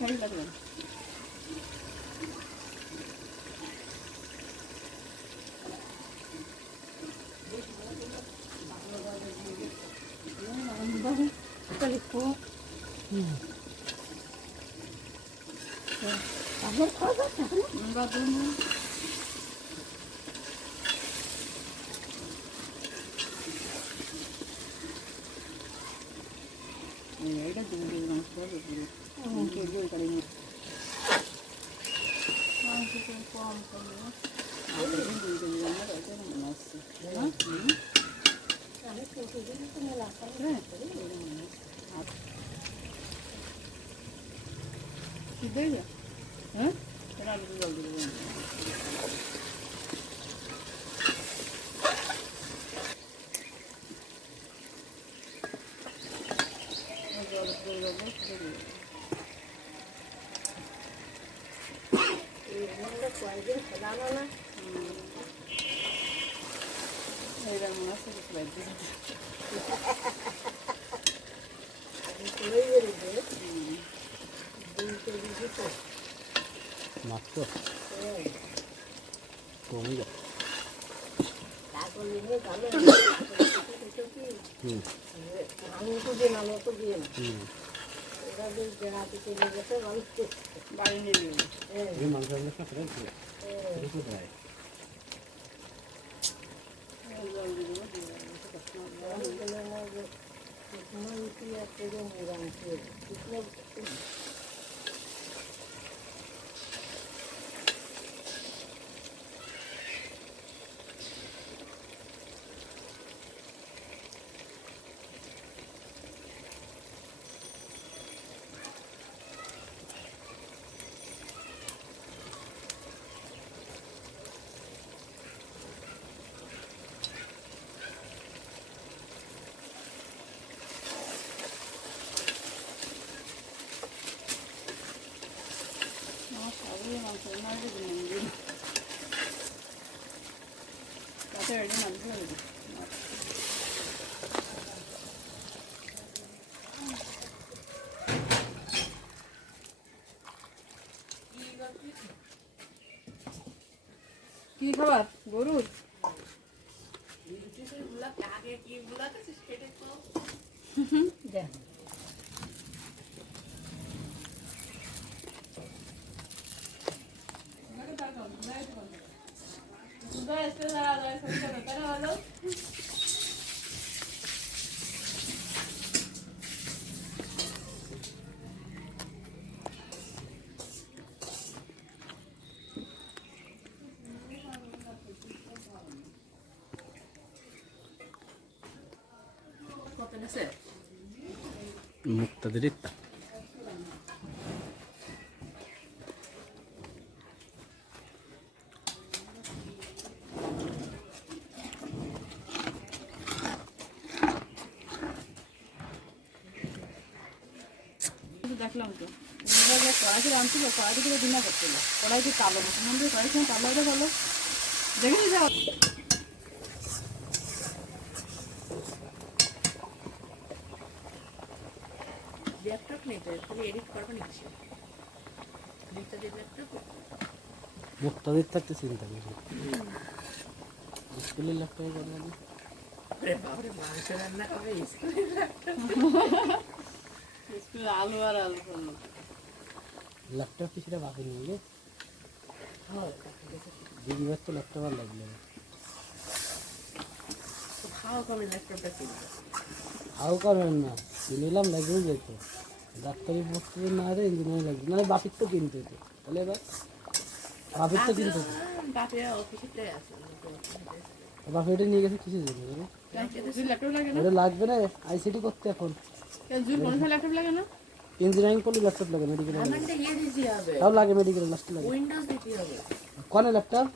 খাই লাগবে এটা দুধ মাংস পুরো করে কম করবে হ্যাঁ জল দেবো মাত্র কমে যায় মাংস কি খাবার গরুর মুক্তাদের ইত্যা দেখলাম তো কড়াইতে রাঁধছিল কড়াইতে করে ডিনার করছিল কড়াইতে কালো মন্দির কড়াই সময় কালো হতে ভালো দেখে যাও মুক্তাদের থাকতে চিন্তা করি স্কুলের ল্যাপটপে করবো আলু আর আলু করলো ল্যাপটপ কিছুটা বাকি নিয়ে দিদিবার তো ল্যাপটপ আর লাগলো হাও করবেন না কিনিলাম লাগবে যেত ডাক্তারি পড়তে না হলে ইঞ্জিনিয়ারিং লাগবে না বাপির তো কিনতে হতো তাহলে এবার বাপির তো কিনতে হতো বাপি এটা নিয়ে গেছে কিসের জন্য ওটা লাগবে না আইসিটি করতে এখন ইঞ্জিনিয়ারিং করলে ল্যাপটপ লাগে মেডিকেল তাও লাগে মেডিকেল লাস্ট লাগে কনে ল্যাপটপ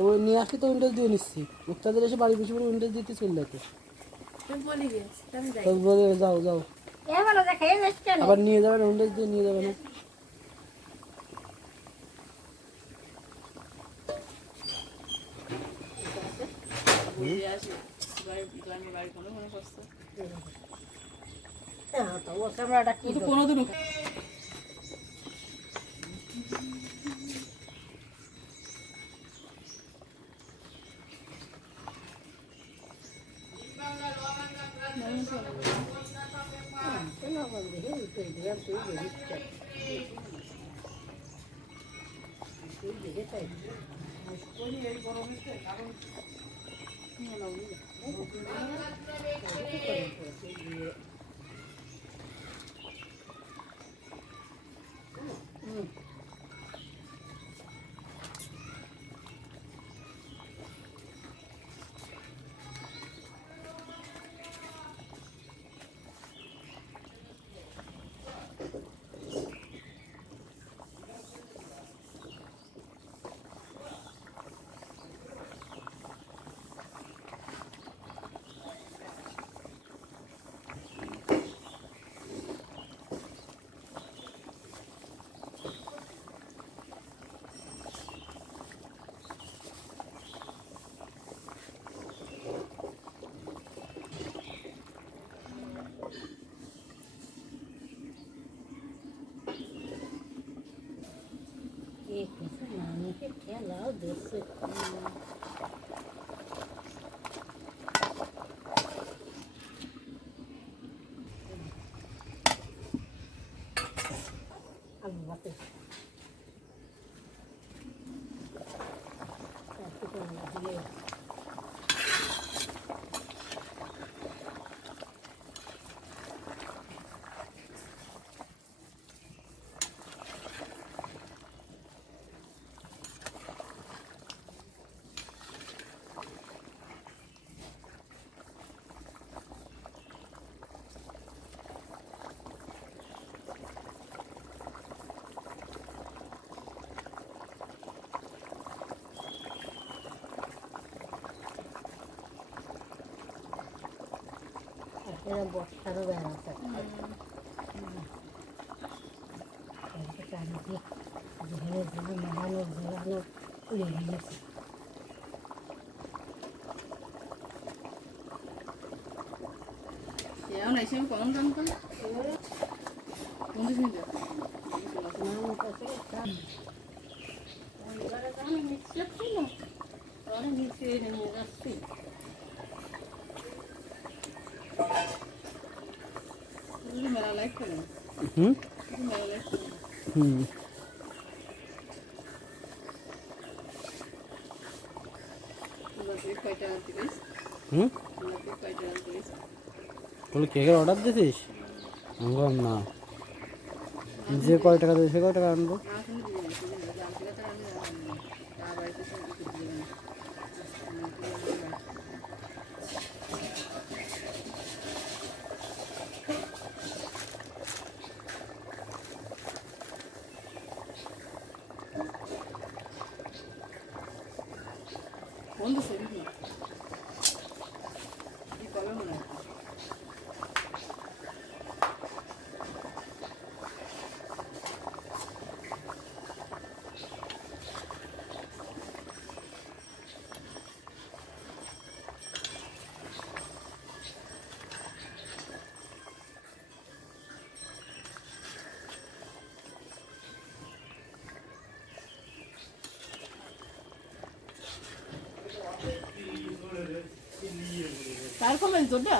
ওই নিয়ে আসলে তো উইন্ডোজ দিয়ে নিচ্ছি মুক্তাদের এসে বাড়ি বসে পড়ে উইন্ডোজ দিতে চলে যেত যাও যাও আবার নিয়ে যাবে না উইন্ডোজ দিয়ে নিয়ে যাবে না কোনোদিন বর্ষারও বেড়া আছে চারিদিকে যেখানে নামানো ঝোলানো উড়ে গেছে Ya una hicimos con un canto. ¿Dónde se entra? ahora নিচে নিয়ে যাচ্ছি Ini malah like kan? হুম Ini malah like. হুম Nanti kaitan nanti guys. হুম Nanti kaitan nanti guys. বলে কেকের অর্ডার দিছিস আনলাম না যে কয় টাকা দেবে সে কয় টাকা আনবো Aku ni dia, jangan kita terang dia. Dah baik tu saya ikut dia. Onde se vive? E qual é o nome? Tahu kau main zoda?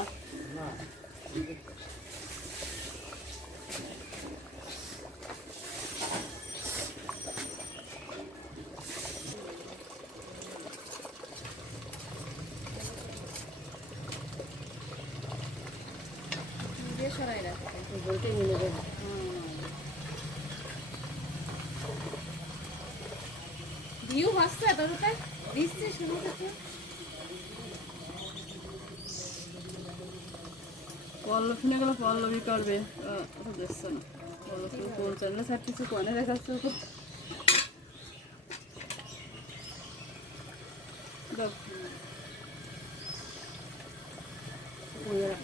Dia serai dah. বলতে নিয়ে নেবে View হচ্ছে তোরটা দিচ্ছে শুরু থেকে পল্লবী গেলে পল্লবী করবে ওটা দেখছে না পল্লবী কোন চ্যানেলে সব কিছু কোনে দেখাচ্ছে তো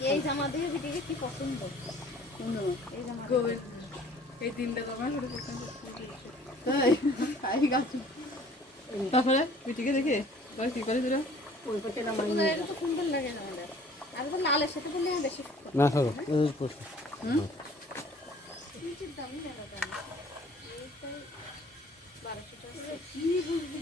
এই জামা দিয়ে ভিডিওকে কি পছন্দ এই জামা গোবে এই তিনটা তোমার শুরু করতে তাই তাই গাছ তারপরে পিটিকে দেখে কয় কি করে দিল ওই পথে নামাই এটা তো সুন্দর লাগে জামাটা আর তো লালের সাথে বললে বেশি না খাবো এদের প্রশ্ন নিচের দামই জানা দাম এইটাই 1200 টাকা কি বুঝবি